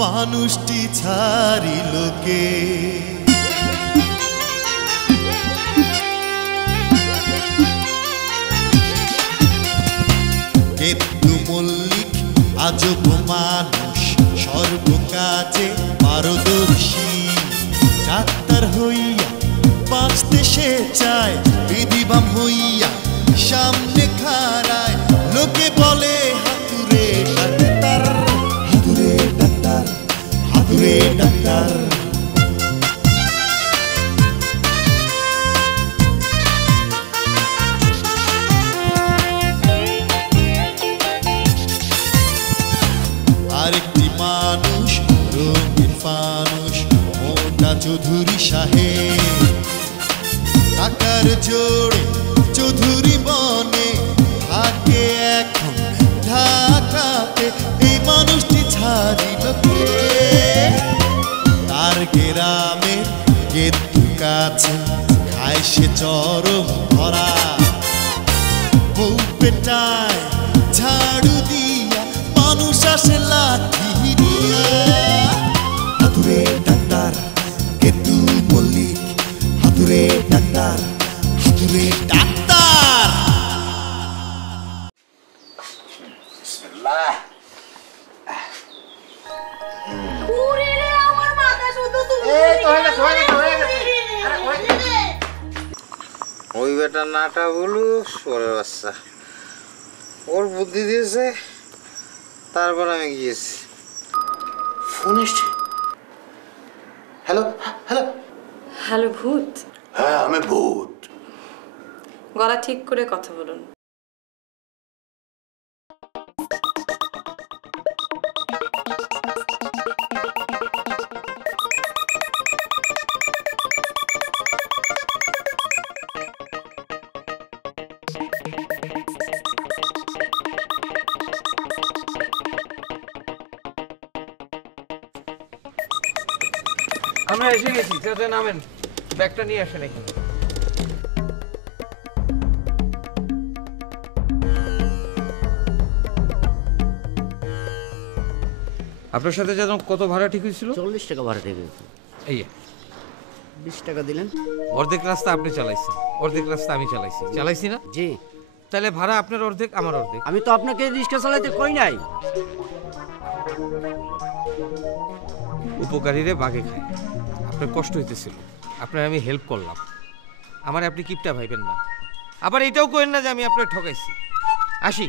মানুষটি ছাড়িল কে কেতু মল্লিক আজব মানুষ সর্বকাজে পারদর্শী ডাক্তার হইয়া বাঁচতে সে চায় বিধিবাম হইয়া সামনে খাড়ায় লোকে বলে হাতুরে ডাক্তার হাতুরে ডাক্তার হাতুরে ডাক্তার আরেকটি মানুষ রঙিন ফানুষ মোটা চৌধুরী সাহেব টাকার জোরে চৌধুরী বনে থাকে এখন ঢাকাতে এই মানুষটি ছাড়িল কে তার গ্রামের গেতু কাছে খায় সে চরম ভরা বউ পেটায় ঝাড়ু দিয়া মানুষ আসে লাঠি দিয়া হাতুরে ডাক্তার গেতু মল্লিক হাতুরে ডাক্তার হাতুরে ডাক্তার বিসমিল্লাহ পুরি রে আমার মাথা শুধু তুমি এই তো হয়ে গেছে আরে ওই বেটা নাটা বলু সোরের বাচ্চা ওর বুদ্ধি দিয়েছে তারপর আমি গিয়েছি ফোন এসছে হ্যালো হ্যালো হ্যালো ভূত হ্যাঁ আমি ভূত গলা ঠিক করে কথা বলুন আমরা এসে গেছি চাচা নামেন ব্যাগটা নিয়ে আসেন এখানে আপনার সাথে যেন কত ভাড়া ঠিক হয়েছিল 40 টাকা ভাড়া ঠিক হয়েছে এই 20 টাকা দিলেন অর্ধেক রাস্তা আপনি চালাইছেন অর্ধেক রাস্তা আমি চালাইছি না জি তাহলে ভাড়া আপনার অর্ধেক আমার অর্ধেক আমি তো আপনাকে রিক্সা চালাতে কই নাই উপকারীরে বাগে খায় আপনার কষ্ট হইতেছিল আপনার আমি হেল্প করলাম আমার আপনি কিপটা ভাইবেন না আবার এটাও করেন না যে আমি আপনার ঠকাইছি আসি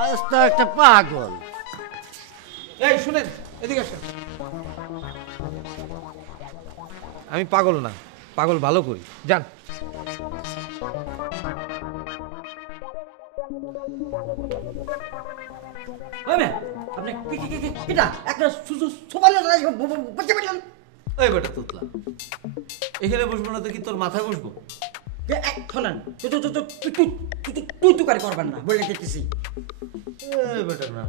আজ তো একটা পাগল এই শুনেন এদিকে আসেন আমি পাগল না পাগল ভালো করি যান আপনি কিটা একটা সোফা নিয়ে বসে বসলেন এই বেটা তুতলা এখানে বসবো না তো কি তোর মাথায় বসবো শোনেন তুই কারি করবেন না বলে দিতেছি এই বেটা না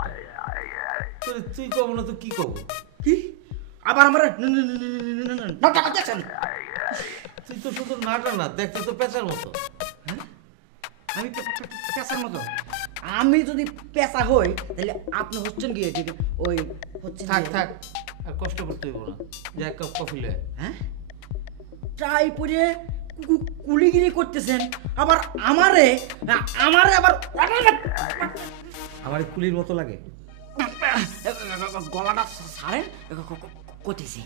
তুই কব না তো কি কব কি আবার আমার তুই তো শুধু নাটা না দেখতে তো পেঁচার মতো আমি পেশার মতো আমি যদি পেশা হই তাহলে আপনি হচ্ছেন কি ওই হচ্ছে থাক থাক আর কষ্ট করতে হইব না যে এক কাপ কফি লে হ্যাঁ ট্রাই করে কুলিগিরি করতেছেন আবার আমারে আবার আমার কুলির মতো লাগে গলাটা সারেন করতেছি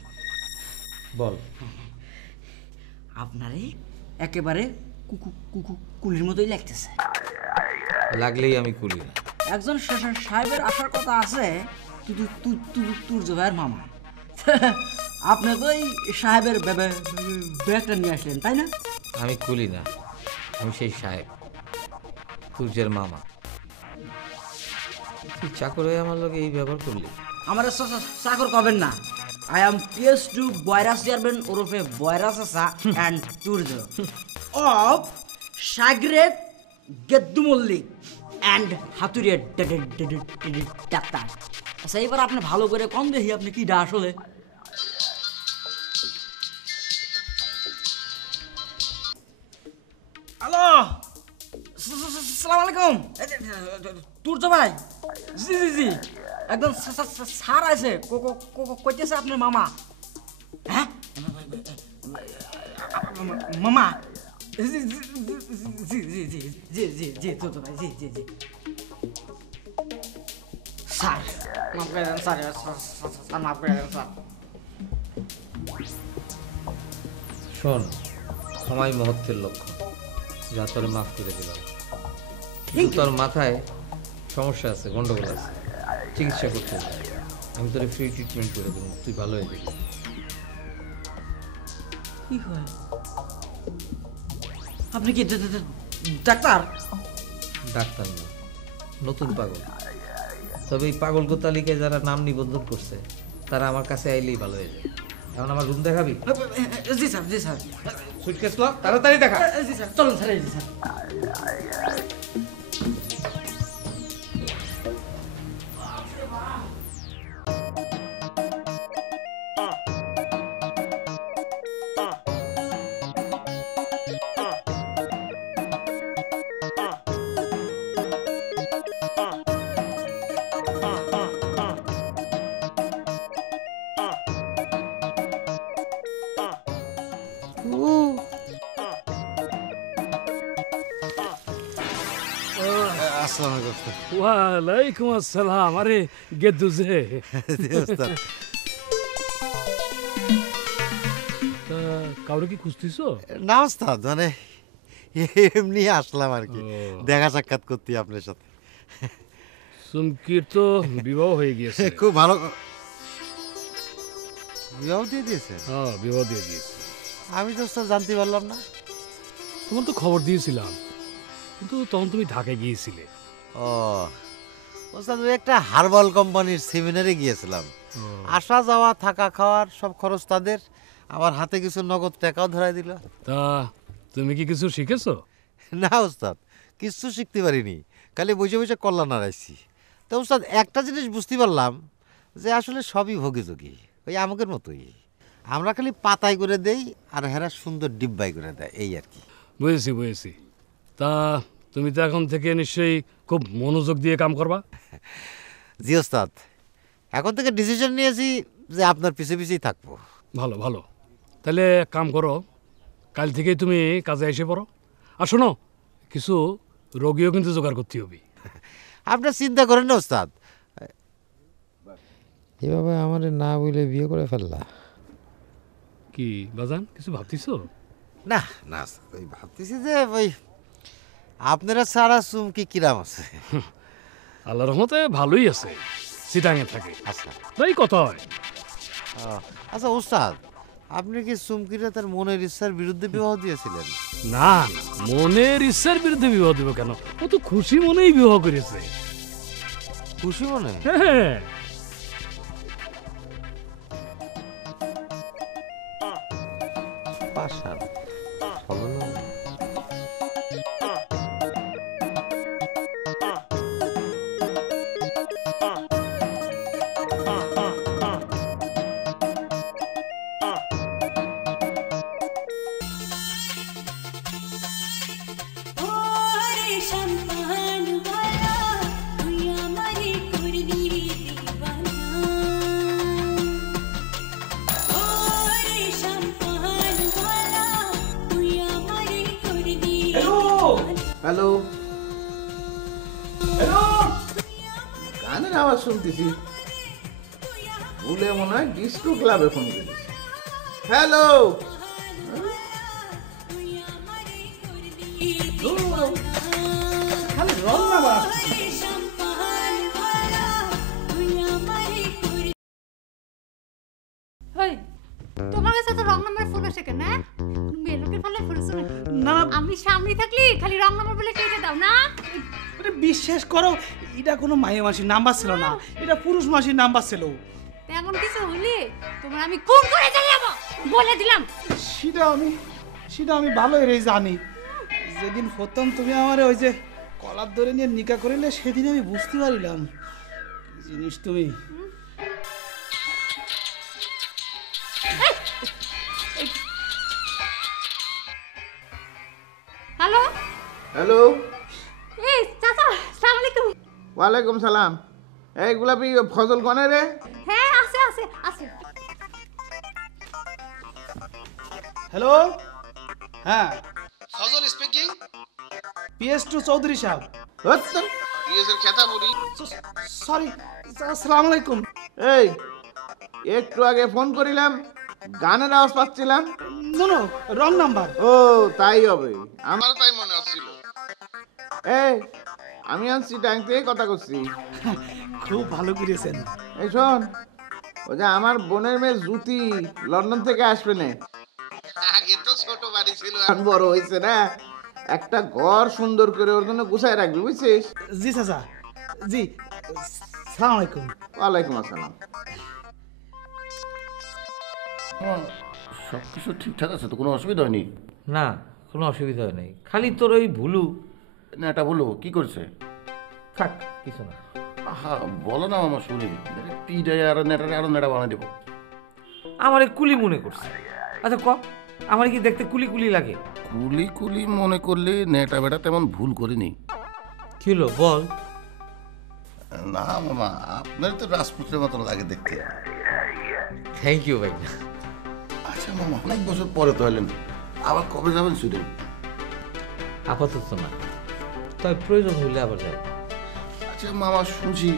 বল আপনারে একেবারে কুলির মতোই লাগতেছে লাগলেই আমি কুলি না একজন সাহেবের আসার কথা আছে তুর জবাইয়ের মামা আপনি তো এই সাহেবের ব্যাগটা নিয়ে আসলেন তাই না আমি কুলি না আমি সেই সাহেব সূর্যের মামা তুই চাকর হয়ে আমার লোক এই ব্যবহার করলি আমার চাকর কবেন না আই এম পিএস টু বয়রাস চেয়ারম্যান ওরফে বয়রাস আসা অ্যান্ড ট্যুরজ অফ সাগরেদ গেদ্দু মল্লিক অ্যান্ড হাতুরিয়া ডাক্তার আচ্ছা এবার আপনি ভালো করে কম দেখি আপনি কি ডা আসলে হ্যালো আসসালামু আলাইকুম তুর্য ভাই জি জি জি একদম স্যার আছে কইতেছে আপনার মামা। হ্যাঁ মামা, জি জি জি জি জি জি জি তো ভাই, জি জি জি স্যার, মাফ করে দেন স্যার, স্যার মাফ করে দেন স্যার। শোন, ক্ষমাই মহত্বের লক্ষ্য, যা তোরে মাফ করে দিলাম। কিন্তু তোর মাথায় সমস্যা আছে, গন্ডগোল আছে, চিকিৎসা করতে হবে। আমি তোরে ফ্রি ট্রিটমেন্ট করে দেবো, তুই ভালো হয়ে যাবি। কি হয়? আপনি কি ডাক্তার? ডাক্তার না, নতুন পাগল। তবে এই পাগল তালিকায় যারা নাম নিবন্ধন করছে তারা আমার কাছে আইলেই ভালো হয়ে যায়। এখন আমার রুম দেখাবি? জি স্যার, জি স্যার। সুটকেস ল, তাড়াতাড়ি দেখা। জি স্যার, চলুন স্যার, জি স্যার। ওয়ালাইকুম আসসালাম। আরে গেদ্দু যে কাউরে কি খুঁজতেছো? না ওস্তাদ, মানে এমনি আসলাম আর কি, দেখা সাক্ষাৎ করতে আপনার সাথে। চুমকির তো বিবাহ হয়ে গিয়েছে। খুব ভালো। বিবাহ দিয়ে দিয়েছে? হ্যাঁ, বিবাহ দিয়ে দিয়েছে। আমি তো ওস্তাদ জানতে পারলাম না। তোমার তো খবর দিয়েছিলাম, কিন্তু তখন তুমি ঢাকায় গিয়েছিলে। ও ওস্তাদ, ওই একটা হার্বাল কোম্পানির সেমিনারে গিয়েছিলাম। আসা যাওয়া থাকা খাওয়ার সব খরচ তাদের, আমার হাতে কিছু নগদ টাকাও ধরাই দিল। তা তুমি কি কিছু শিখেছো? না ওস্তাদ, কিছু শিখতে পারিনি, খালি বসে বসে কল্যাণ হারাইছি। তো ওস্তাদ, একটা জিনিস বুঝতে পারলাম যে আসলে সবই ভোগীযোগী, ওই আমাদের মতোই। আমরা খালি পাতায় করে দেই আর হেরা সুন্দর ডিব্বাই করে দেয়, এই আর কি। বুঝেছি বুঝেছি। তা তুমি তো এখন থেকে নিশ্চয়ই খুব মনোযোগ দিয়ে কাম করবা? জি ওস্তাদ, এখন থেকে ডিসিশন নিয়েছি যে আপনার পিছে পিছেই থাকবো। ভালো ভালো, তাহলে কাম করো, কাল থেকেই তুমি কাজে এসে পড়ো। আর শোনো, কিছু রোগীও কিন্তু জোগাড় করতে হবে। আপনার চিন্তা করেন না ওস্তাদ, এভাবে আমার না বলে বিয়ে করে ফেললা। কি বাজান, কিছু ভাবতেছো? না না, ওই ভাবতেছি যে ওই আপনারা সারা চুমকি কিরাম আছে? আল্লাহর রহমতে ভালোই আছে, সিটাঙে থাকে। আচ্ছা তাই কথা হয়। আচ্ছা ওস্তাদ, আপনি কি চুমকিরা তার মনের ইচ্ছার বিরুদ্ধে বিবাহ দিয়েছিলেন? না, মনের ইচ্ছার বিরুদ্ধে বিবাহ দিব কেন? ও তো খুশি মনেই বিবাহ করেছে। খুশি মনে? হ্যাঁ। পাশার ভালো না। হ্যালো হ্যালো, গানের আওয়াজ শুনতেছি, ভুলে মনে হয় ডিস্কো ক্লাবে ফোন করেছি। হ্যালো, খালি রং না। তোমার কাছে তো রং নাম্বার ফোন আসে কেন? মেয়ে লোকের ফলে ফোন আসে না। আমি সামনে থাকলি খালি রং নাম্বার বলে কেটে দাও না। বিশ্বাস করো, এটা কোনো মায়ের মাসির নাম্বার ছিল না, এটা পুরুষ মাসির নাম্বার ছিল। তেমন কিছু হলে তোমার আমি খুন করে যাবো বলে দিলাম। সেটা আমি ভালো এর জানি। যেদিন প্রথম তুমি আমার ওই যে কলার ধরে নিয়ে নিকা করিলে, সেদিন আমি বুঝতে পারিলাম কি জিনিস তুমি। হ্যালো হ্যালো, এই চাচা, আসসালামু আলাইকুম। ওয়ালাইকুম সালাম। এই গোলাপি ফজল কনে রে? হ্যাঁ আছে আছে আছে। হ্যালো, হ্যাঁ ফজল স্পিকিং। PS2 চৌধুরী সাহেব। পিএসের খেতা বুড়ি। সরি, আসসালামু আলাইকুম। এই একটু আগে ফোন করিলাম, গানের আওয়াজ পাচ্ছিলাম। No no, wrong number. ও তাই হবে, আমারও তাই মনে হচ্ছিল। এই আমি আনছি ট্যাঙ্ক থেকে কথা করছি। খুব ভালো করেছেন। এই শোন, ওই যে আমার বোনের মেয়ে জুতি লন্ডন থেকে আসবে না। আগে তো ছোট বাড়ি ছিল, এখন বড় হয়েছে না, একটা ঘর সুন্দর করে ওর জন্য গুছায় রাখবি, বুঝছিস? জি চাচা, জি। সালাম আলাইকুম। ওয়ালাইকুম আসসালাম। সব কিছু ঠিকঠাক আছে তো, কোনো অসুবিধা হয়নি? না, কোনো অসুবিধা নেই, খালি তোর ওই ভুলু। না এটা বলো কি করছে? থাক, কিছু না। হ্যাঁ বলো না মামা, শুনি। পিড়ে আর নেটারে আরো নেটা বানাই দেবো। আমারে কুলি মনে করছে। আচ্ছা ক, আমার কি দেখতে কুলি কুলি লাগে? কুলি কুলি মনে করলে নেটা বেটা তেমন ভুল করিনি। কি হলো বল? না মামা, আপনার তো রাজপুত্রের মতো লাগে দেখতে। থ্যাংক ইউ ভাই। আচ্ছা মামা, অনেক বছর পরে তো এলেন, আবার কবে যাবেন সুইডেন? আপাতত না, তবে প্রয়োজন হইলে আবার যাব। আচ্ছা মামা, শুনছি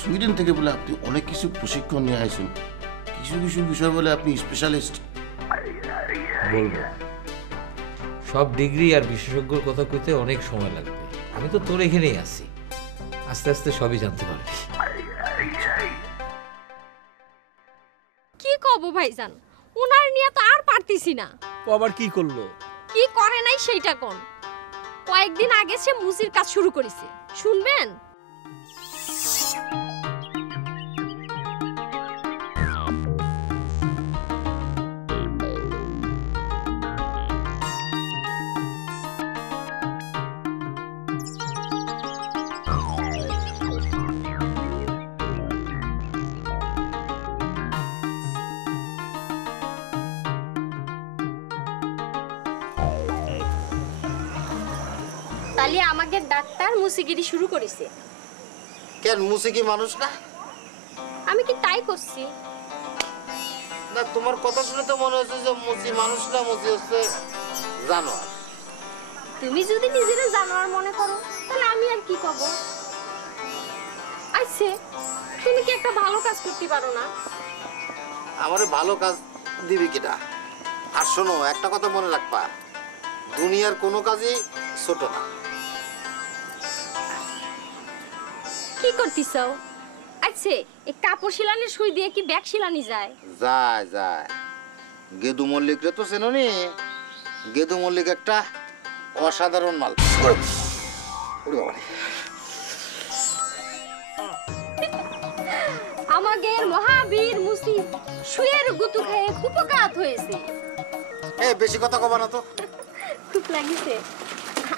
সুইডেন থেকে বলে আপনি অনেক কিছু প্রশিক্ষণ নিয়ে আসেন, কিছু কিছু বিষয় বলে আপনি স্পেশালিস্ট। বলবো, সব ডিগ্রি আর বিশেষজ্ঞর কথা কইতে অনেক সময় লাগবে। আমি তো তোর এখানেই আছি, আস্তে আস্তে সবই জানতে পারবি। কি কব ভাইজান, উনার নিয়ে তো আর পারতিছি না। ও আবার কি করলো? কি করে নাই সেইটা কোন? কয়েকদিন আগে সে মুসির কাজ শুরু করেছে, শুনবেন? তাহলে আমাকে ডাক্তার মুসিগিরি শুরু করেছে। কেন, মুসি কি মানুষ না? আমি কি তাই করছি? না, তোমার কথা শুনে তো মনে হচ্ছে যে মুসি মানুষ না, মুসি হচ্ছে জানোয়ার। তুমি যদি নিজেরা জানোয়ার মনে করো, তাহলে আমি আর কি কব? আইছে, তুমি কি একটা ভালো কাজ করতে পারো না? আমারে ভালো কাজ দিবি কিনা? আর শোনো, একটা কথা মনে রাখবা, দুনিয়ার কোনো কাজই ছোট না। কি করতিছাও? আচ্ছা, এই কাপড় শিলানের সুই দিয়ে কি ব্যাগ শিলানি যায়? যায় যায়। গেদু মল্লিক রে তো চেনো নি? গেদু মল্লিক একটা অসাধারণ মাল। ওরে বাবা রে। আমাদের মহাবীর মুসি সুয়ের গুতু খেয়ে কুপকাত হয়েছে। এ বেশি কথা কবা না তো। খুব লাগিছে।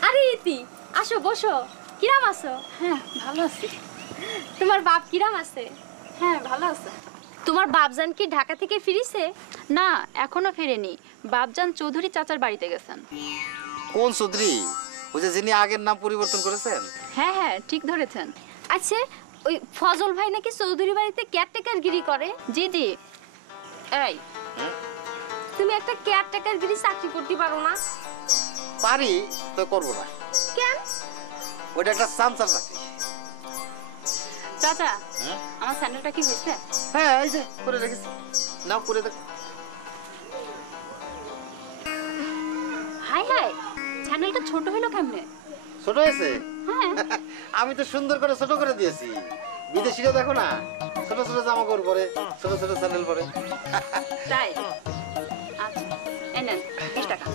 আরে ইতি, আসো বসো। কিরাম আছো? হ্যাঁ ভালো আছি। তোমার বাপ কিরাম আছে? হ্যাঁ ভালো আছে। তোমার বাপজান কি ঢাকা থেকে ফিরিছে? না, এখনো ফেরেনি। বাপজান চৌধুরী চাচার বাড়িতে গেছেন। কোন চৌধুরী? ওই যে যিনি আগের নাম পরিবর্তন করেছেন? হ্যাঁ হ্যাঁ ঠিক ধরেছেন। আচ্ছা, ওই ফজল ভাই নাকি চৌধুরী বাড়িতে কেয়ারটেকার গিরি করে? জি জি। এই তুমি একটা কেয়ারটেকার গিরি চাকরি করতে পারো না? পারি, তো করবো না। কেন? ওইটা একটা সামসার চাকরি। চাচা, আমার স্যান্ডেলটা কি হয়েছে? হ্যাঁ, এই যে করে রেখেছি, নাও করে দেখ। হাই হাই, স্যান্ডেলটা ছোট হলো কেমনে? ছোট হয়েছে? হ্যাঁ। আমি তো সুন্দর করে ছোট করে দিয়েছি। বিদেশিরা দেখো না, ছোট ছোট জামা কাপড় পরে, ছোট ছোট স্যান্ডেল পরে। তাই? আচ্ছা, এই নেন 20 টাকা।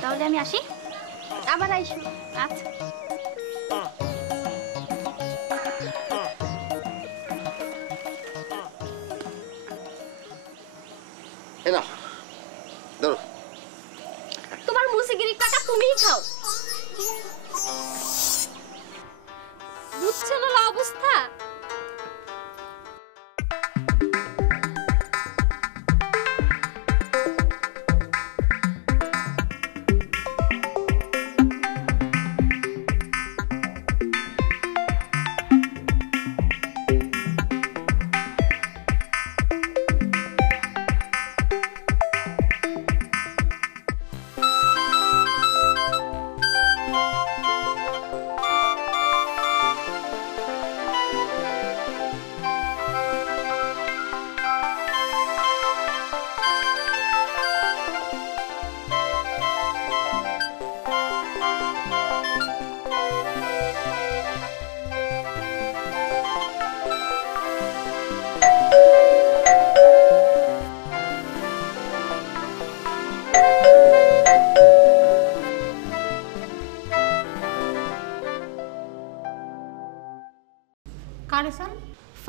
তাহলে আমি আসি? আবার আইসো। আচ্ছা। এই নাও, ধরো। তোমার মুসিগিরির টাকা তুমিই খাও। বুঝছো না অবস্থা?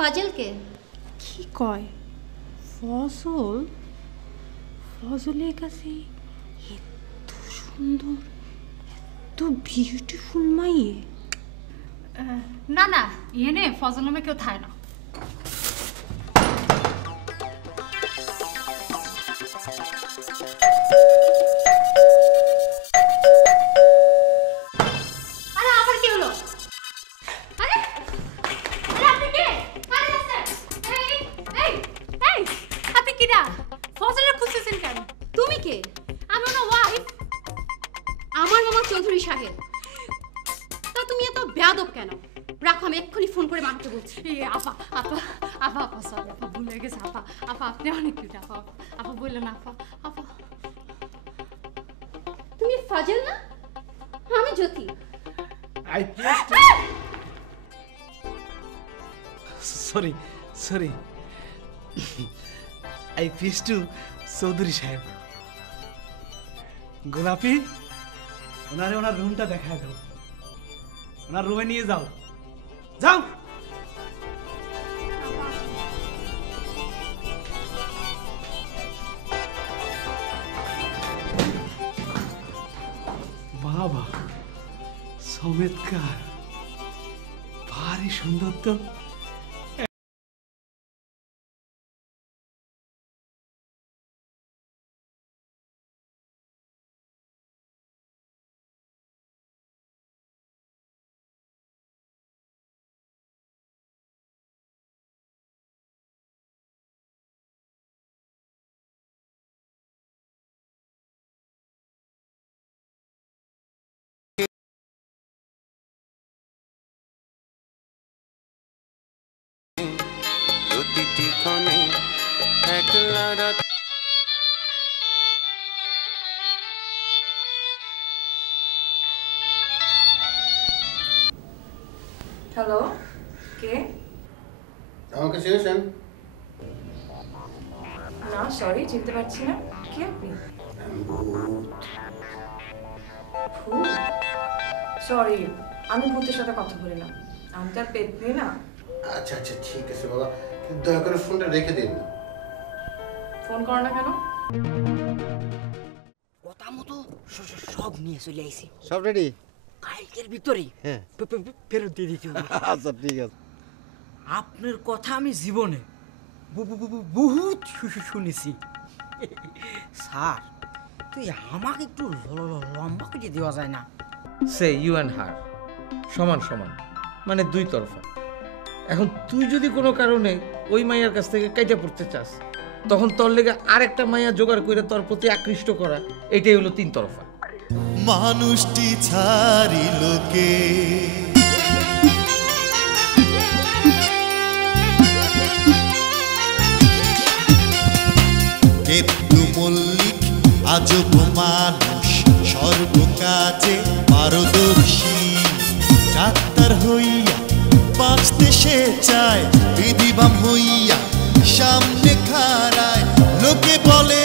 ফাজিলকে কি কয় ফজল? ফজলের কাছে এত সুন্দর, এত বিউটিফুল মাইয়ে? না না, এনে ফজল নামে কেউ থায় না। আরে আবার কি হলো? আরে আরে আপনি কে? কারে আছেন? এই এই এই আপনি কিডা? ফজলের খুঁজতেছেন কেন? তুমি কে? আমি ওনার ওয়াইফ। আমার মামা চৌধুরী সাহেব। তা তুমি এত বেয়াদব কেন? রাখো, আমি এক্ষুনি ফোন করে মাকে বলছি। আপা আপা আপা আপা সরি আপা, ভুল হয়ে গেছে আপা। আপা আপনি অনেক কিউট আপা। আপা বললেন না আপা। আপা তুমি ফাজিল না? আমি Jyoti. Sorry sorry, I PS to Chowdhury সাহেব। গোলাপি, ওনারে ওনার রুমটা দেখায় দাও, ওনার রুমে নিয়ে যাও, যাও। বাবা চমৎকার, ভারী সুন্দর তো। প্রতিটি ক্ষণে একলা রাত। হ্যালো, কে? আমাকে চিনেছেন? না সরি, চিনতে পারছি না। কে আপনি? ভূত? সরি, আমি ভূতের সাথে কথা বলি না। আমি তার পেট নিই না। আচ্ছা আচ্ছা ঠিক আছে বাবা, কিন্তু দয়া করে ফোনটা রেখে দিন। ফোন করো না কেন? কথা মতো সব নিয়ে চলে আইছি। সব রেডি? কালকের ভিতরেই হ্যাঁ ফেরত দিয়ে দিচ্ছি। আচ্ছা ঠিক আছে। আপনার কথা আমি জীবনে বহুত শুনেছি। স্যার, তুই আমাকে একটু লম্বা কেটে দেওয়া যায় না? সে ইউ অ্যান্ড হার সমান সমান, মানে দুই তরফা। এখন তুই যদি কোনো কারণে ওই মাইয়ার কাছ থেকে কাইটা পড়তে চাস, তখন তোর লেগে আরেকটা মাইয়া জোগাড় করে তোর প্রতি আকৃষ্ট করা, এটাই হলো তিন তরফা। মানুষটি ছাড়িল কে, কেতু মল্লিক আজব মানুষ, সর্বকাজে পারদর্শী। ডাক্তার হইয়া বাঁচতে সে চায়, বিধিবাম হইয়া সামনে খাড়ায়। লোকে বলে